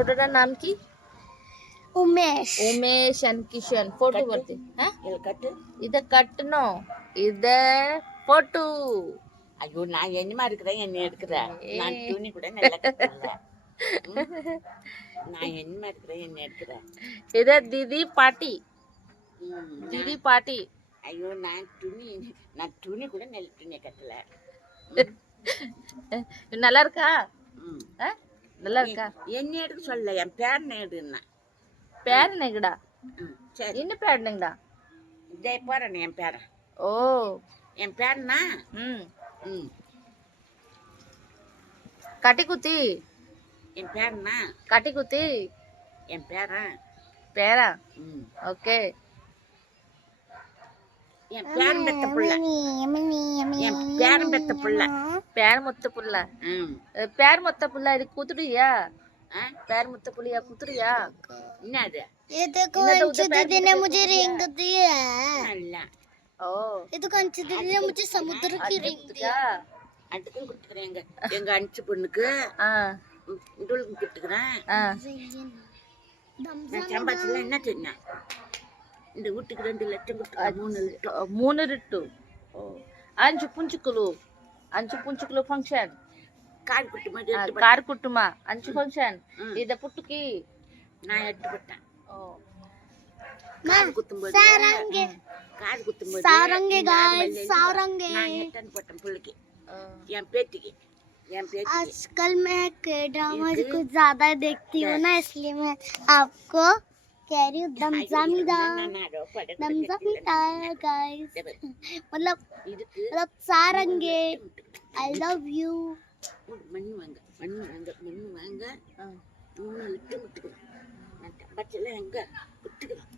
छोटा नाम की उमेश उमेश and किशन फोटो करते हाँ ಇಲ್ಲಿ ಕಟ್ಟು इधर कटनो इधर फोटो ஐயோ நான் என்னமா இருக்கிறேன் என்ன எடுக்கிறேன் நான் துணி கூட நல்லா கட்டல நான் என்னமா இருக்கிறேன் என்ன எடுக்கிறேன் इधर दीदी पार्टी दीदी पार्टी ஐயோ நான் துணி கூட நல்ல துணியை கட்டல நல்லா இருக்கா நல்லா இருக்கா என்ன எடுக்க சொல்ல என் பேரனை எடுன்னா பேரன் எங்கடா சரி என்ன பேரன் எங்கடா இதே போறேன் என் பேரன் ஓ என் பேரனா ம் ம் கட்டி குத்தி என் பேரனா கட்டி குத்தி என் பேரன் பேரா ம் ஓகே என் பேரன் பெத்த புள்ள என் பேரன் பெத்த புள்ள பேர் மொத்த புள்ள ம் பேர் மொத்த புள்ள இது குத்துடுயா ஆ पैर मुत्त पुलिया कुतरिया என்னது ये देखो अंशु दीदी ने मुझे रिंग दी है அல்ல ओ ये देखो अंशु दीदी ने मुझे समुद्र की रिंग दी है அதுக்கும் கொடுத்துக்கிறேன் எங்க அனுச்சு பொண்ணுக்கு हां உடலுக்கு கொடுத்துக்கிறேன் हां நான் சம்பாதிச்சல என்ன சொன்னேன் இந்த வீட்டுக்கு 2 லட்சம் கொடுத்துக்கிறேன் 3 ரிட்டு ஓ ಅಂಚು ಪುಂಚುಕಲು ಫಂಕ್ಷನ್ கார் குட்டி மாதிரி ಕಾರ್ ಕುಟುಂಬ ಅಂಚು ಫಂಕ್ಷನ್ ಇದ ಪುಟ್ಟುಕಿ நான் எட்டு பட்டேன் ಓ கார் குத்தும்போது सारंगे கார் குத்தும்போது सारंगे गाइस सारंगे நான் எட்டன் பட்டேன் புள்ளைக்கு என் பேத்திக்கு आजकल मैं के ड्रामा कुछ ज्यादा देखती हूँ ना, इसलिए मैं आपको कह रही हूँ दमदमीदा गाइस, मतलब सारंगे आई लव यू மண்ணு வாங்க 3 லிட்டர் விட்டுக்கிறேன் நான் பச்சைல எங்க விட்டுக்கிறேன்